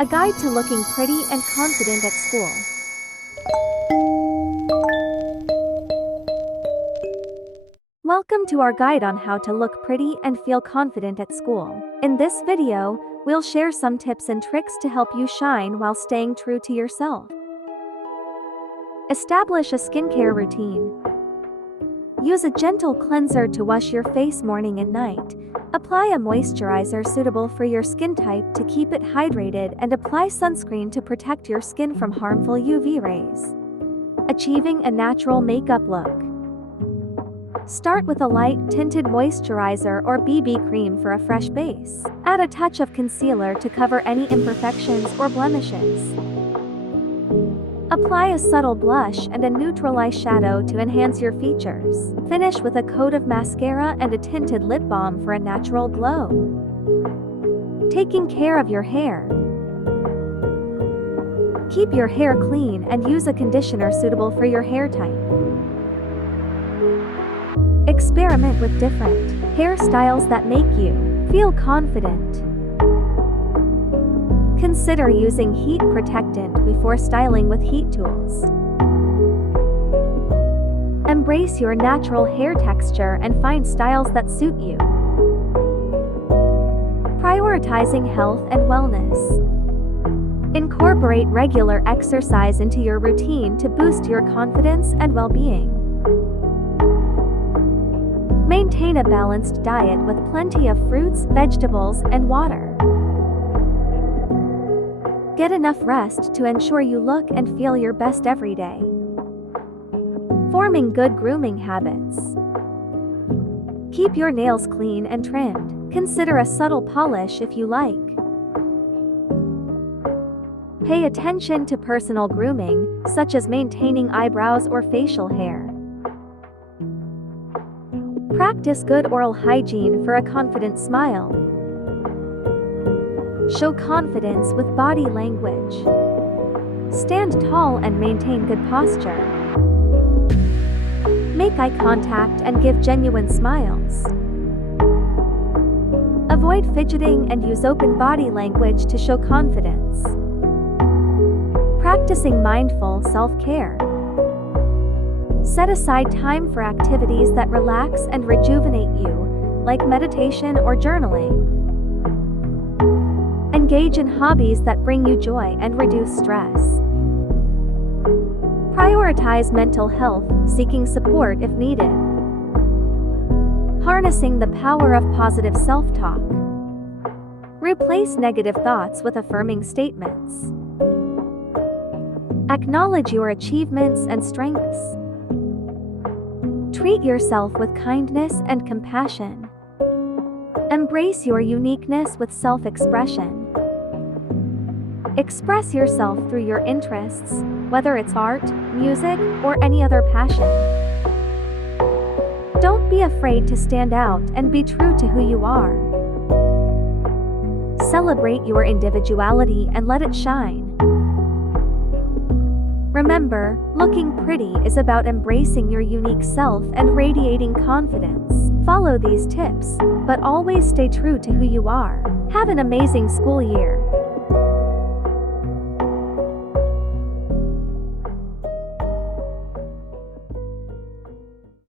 A guide to looking pretty and confident at school. Welcome to our guide on how to look pretty and feel confident at school. In this video, we'll share some tips and tricks to help you shine while staying true to yourself. Establish a skincare routine. Use a gentle cleanser to wash your face morning and night. Apply a moisturizer suitable for your skin type to keep it hydrated, and apply sunscreen to protect your skin from harmful UV rays. Achieving a natural makeup look. Start with a light tinted moisturizer or BB cream for a fresh base. Add a touch of concealer to cover any imperfections or blemishes. Apply a subtle blush and a neutral eyeshadow to enhance your features. Finish with a coat of mascara and a tinted lip balm for a natural glow. Taking care of your hair. Keep your hair clean and use a conditioner suitable for your hair type. Experiment with different hairstyles that make you feel confident. Consider using heat protectant before styling with heat tools. Embrace your natural hair texture and find styles that suit you. Prioritizing health and wellness. Incorporate regular exercise into your routine to boost your confidence and well-being. Maintain a balanced diet with plenty of fruits, vegetables, and water. Get enough rest to ensure you look and feel your best every day. Forming good grooming habits. Keep your nails clean and trimmed. Consider a subtle polish if you like. Pay attention to personal grooming, such as maintaining eyebrows or facial hair. Practice good oral hygiene for a confident smile. Show confidence with body language. Stand tall and maintain good posture. Make eye contact and give genuine smiles. Avoid fidgeting and use open body language to show confidence. Practicing mindful self-care. Set aside time for activities that relax and rejuvenate you, like meditation or journaling. Engage in hobbies that bring you joy and reduce stress. Prioritize mental health, seeking support if needed. Harnessing the power of positive self-talk. Replace negative thoughts with affirming statements. Acknowledge your achievements and strengths. Treat yourself with kindness and compassion. Embrace your uniqueness with self-expression. Express yourself through your interests, whether it's art, music, or any other passion. Don't be afraid to stand out and be true to who you are. Celebrate your individuality and let it shine. Remember, looking pretty is about embracing your unique self and radiating confidence. Follow these tips, but always stay true to who you are. Have an amazing school year.